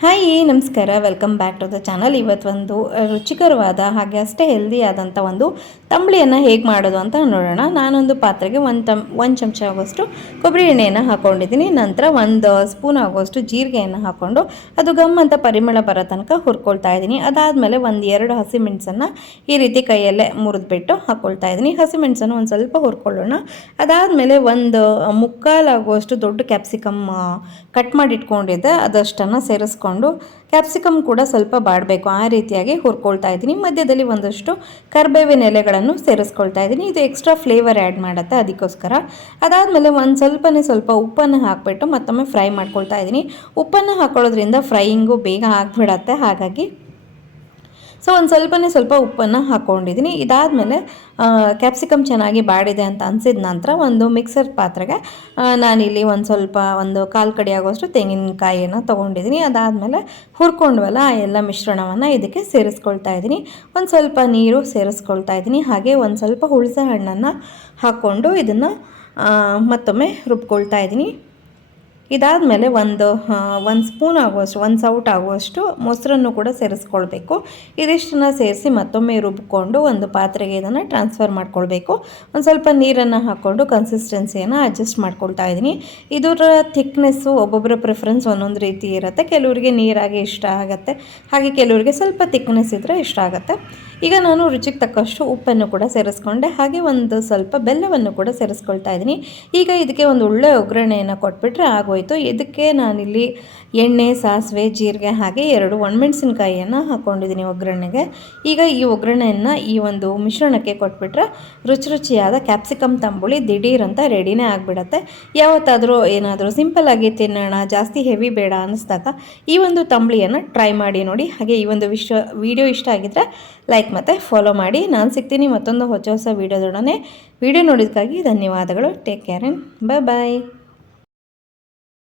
Hi, ನಮಸ್ಕಾರ. Welcome back to the channel ಇವತ್ತು ಒಂದು ರುಚಿಕರವಾದ, ಹಾಗೆ ಅಷ್ಟೇ ಹೆಲ್ದಿ ಆದಂಥ ಒಂದು ತಂಬಳಿಯನ್ನು ಹೇಗೆ ಮಾಡೋದು ಅಂತ ನೋಡೋಣ. ನಾನೊಂದು ಪಾತ್ರೆಗೆ ಒಂದು ತಮ್ ಒಂದು ಚಮಚ ಆಗೋಷ್ಟು ಕೊಬ್ಬರಿ ಎಣ್ಣೆಯನ್ನು ಹಾಕ್ಕೊಂಡಿದ್ದೀನಿ ನಂತರ ಒಂದು ಸ್ಪೂನ್ ಆಗೋಷ್ಟು ಜೀರಿಗೆಯನ್ನು ಹಾಕ್ಕೊಂಡು ಅದು ಗಮ್ ಅಂತ ಪರಿಮಳ ಬರೋ ತನಕ ಹುರ್ಕೊಳ್ತಾ ಇದ್ದೀನಿ. ಅದಾದಮೇಲೆ ಒಂದು ಎರಡು ಹಸಿಮೆಣಸನ್ನು ಈ ರೀತಿ ಕೈಯಲ್ಲೇ ಮುರಿದ್ಬಿಟ್ಟು ಹಾಕ್ಕೊಳ್ತಾ ಇದ್ದೀನಿ. ಹಸಿಮೆಣಸನ್ನು ಒಂದು ಸ್ವಲ್ಪ ಹುರ್ಕೊಳ್ಳೋಣ. ಅದಾದಮೇಲೆ ಒಂದು ಮುಕ್ಕಾಲಾಗುವಷ್ಟು ದೊಡ್ಡ ಕ್ಯಾಪ್ಸಿಕಮ್ ಕಟ್ ಮಾಡಿಟ್ಕೊಂಡಿದ್ದೆ. ಅದಷ್ಟನ್ನು ಸೇರಿಸ್ಕೊಂಡು ಕ್ಯಾಪ್ಸಿಕಮ್ ಕೂಡ ಸ್ವಲ್ಪ ಬಾಡಬೇಕು. ಆ ರೀತಿಯಾಗಿ ಹುರ್ಕೊಳ್ತಾ ಇದ್ದೀನಿ. ಮಧ್ಯದಲ್ಲಿ ಒಂದಷ್ಟು ಕರ್ಬೇವಿನ ಎಲೆಗಳನ್ನು ಸೇರಿಸ್ಕೊಳ್ತಾ ಇದ್ದೀನಿ. ಇದು ಎಕ್ಸ್ಟ್ರಾ ಫ್ಲೇವರ್ ಆ್ಯಡ್ ಮಾಡುತ್ತೆ ಅದಕ್ಕೋಸ್ಕರ. ಅದಾದಮೇಲೆ ಒಂದು ಸ್ವಲ್ಪನೇ ಸ್ವಲ್ಪ ಉಪ್ಪನ್ನು ಹಾಕಿಬಿಟ್ಟು ಮತ್ತೊಮ್ಮೆ ಫ್ರೈ ಮಾಡ್ಕೊಳ್ತಾ ಇದ್ದೀನಿ. ಉಪ್ಪನ್ನು ಹಾಕೊಳ್ಳೋದ್ರಿಂದ ಫ್ರೈಯಿಂಗು ಬೇಗ ಆಗಿಬಿಡತ್ತೆ. ಹಾಗಾಗಿ ಸೊ ಒಂದು ಸ್ವಲ್ಪನೇ ಸ್ವಲ್ಪ ಉಪ್ಪನ್ನು ಹಾಕ್ಕೊಂಡಿದ್ದೀನಿ ಇದಾದಮೇಲೆ ಕ್ಯಾಪ್ಸಿಕಮ್ ಚೆನ್ನಾಗಿ ಬಾಡಿದೆ ಅಂತ ಅನಿಸಿದ ನಂತರ ಒಂದು ಮಿಕ್ಸರ್ ಪಾತ್ರೆಗೆ ನಾನಿಲ್ಲಿ ಒಂದು ಸ್ವಲ್ಪ ಒಂದು ಕಾಲು ಕಡಿ ಆಗೋಷ್ಟು ತೆಂಗಿನಕಾಯಿಯನ್ನು ತೊಗೊಂಡಿದ್ದೀನಿ ಅದಾದಮೇಲೆ ಹುರ್ಕೊಂಡ್ವಲ್ಲ, ಆ ಎಲ್ಲ ಮಿಶ್ರಣವನ್ನು ಇದಕ್ಕೆ ಸೇರಿಸ್ಕೊಳ್ತಾ ಇದ್ದೀನಿ ಒಂದು ಸ್ವಲ್ಪ ನೀರು ಸೇರಿಸ್ಕೊಳ್ತಾ ಇದ್ದೀನಿ ಹಾಗೆ ಒಂದು ಸ್ವಲ್ಪ ಹುಣಸೆ ಹಣ್ಣನ್ನು ಹಾಕ್ಕೊಂಡು ಇದನ್ನು ಮತ್ತೊಮ್ಮೆ ರುಬ್ಕೊಳ್ತಾ ಇದ್ದೀನಿ ಇದಾದಮೇಲೆ ಒಂದು ಒಂದು ಸ್ಪೂನ್ ಆಗುವಷ್ಟು, ಒಂದು ಸೌಟ್ ಆಗುವಷ್ಟು ಮೊಸರನ್ನು ಕೂಡ ಸೇರಿಸ್ಕೊಳ್ಬೇಕು. ಇದಿಷ್ಟನ್ನು ಸೇರಿಸಿ ಮತ್ತೊಮ್ಮೆ ರುಬ್ಕೊಂಡು ಒಂದು ಪಾತ್ರೆಗೆ ಇದನ್ನು ಟ್ರಾನ್ಸ್ಫರ್ ಮಾಡ್ಕೊಳ್ಬೇಕು. ಒಂದು ಸ್ವಲ್ಪ ನೀರನ್ನು ಹಾಕ್ಕೊಂಡು ಕನ್ಸಿಸ್ಟೆನ್ಸಿಯನ್ನು ಅಡ್ಜಸ್ಟ್ ಮಾಡ್ಕೊಳ್ತಾ ಇದ್ದೀನಿ. ಇದರ ಥಿಕ್ನೆಸ್ಸು ಒಬ್ಬೊಬ್ಬರ ಪ್ರಿಫರೆನ್ಸ್ ಒಂದೊಂದು ರೀತಿ ಇರುತ್ತೆ. ಕೆಲವರಿಗೆ ನೀರಾಗಿ ಇಷ್ಟ ಆಗುತ್ತೆ. ಹಾಗೆ ಕೆಲವರಿಗೆ ಸ್ವಲ್ಪ ಥಿಕ್ನೆಸ್ ಇದ್ದರೆ ಇಷ್ಟ ಆಗುತ್ತೆ. ಈಗ ನಾನು ರುಚಿಗೆ ತಕ್ಕಷ್ಟು ಉಪ್ಪನ್ನು ಕೂಡ ಸೇರಿಸ್ಕೊಂಡೆ. ಹಾಗೆ ಒಂದು ಸ್ವಲ್ಪ ಬೆಲ್ಲವನ್ನು ಕೂಡ ಸೇರಿಸ್ಕೊಳ್ತಾ ಇದ್ದೀನಿ. ಈಗ ಇದಕ್ಕೆ ಒಂದು ಒಳ್ಳೆ ಒಗ್ಗರಣೆಯನ್ನು ಕೊಟ್ಬಿಟ್ರೆ ಆಗೋಯಿತು. ಇದಕ್ಕೆ ನಾನಿಲ್ಲಿ ಎಣ್ಣೆ, ಸಾಸಿವೆ, ಜೀರಿಗೆ ಹಾಗೆ ಎರಡು ಒಣಮೆಣಸಿನ್ಕಾಯಿಯನ್ನು ಹಾಕ್ಕೊಂಡಿದ್ದೀನಿ ಒಗ್ಗರಣೆಗೆ. ಈಗ ಈ ಒಗ್ಗರಣೆಯನ್ನು ಈ ಒಂದು ಮಿಶ್ರಣಕ್ಕೆ ಕೊಟ್ಬಿಟ್ರೆ ರುಚಿ ರುಚಿಯಾದ ಕ್ಯಾಪ್ಸಿಕಮ್ ತಂಬುಳಿ ದಿಢೀರ್ ಅಂತ ರೆಡಿನೇ ಆಗಿಬಿಡತ್ತೆ. ಯಾವತ್ತಾದರೂ ಏನಾದರೂ ಸಿಂಪಲ್ಲಾಗಿ ತಿನ್ನೋಣ, ಜಾಸ್ತಿ ಹೆವಿ ಬೇಡ ಅನ್ನಿಸ್ದಾಗ ಈ ಒಂದು ತಂಬುಳಿಯನ್ನು ಟ್ರೈ ಮಾಡಿ ನೋಡಿ. ಹಾಗೆ ಈ ಒಂದು ವಿಶ್ವ, ವಿಡಿಯೋ ಇಷ್ಟ ಆಗಿದ್ದರೆ ಲೈಕ್ ಮತ್ತು ಫಾಲೋ ಮಾಡಿ. ನಾನು ಸಿಗ್ತೀನಿ ಮತ್ತೊಂದು ಹೊಸ ಹೊಸ ವೀಡಿಯೋದೊಡನೆ ವಿಡಿಯೋ ನೋಡಿದ್ದಕ್ಕಾಗಿ ಧನ್ಯವಾದಗಳು. Take care and bye bye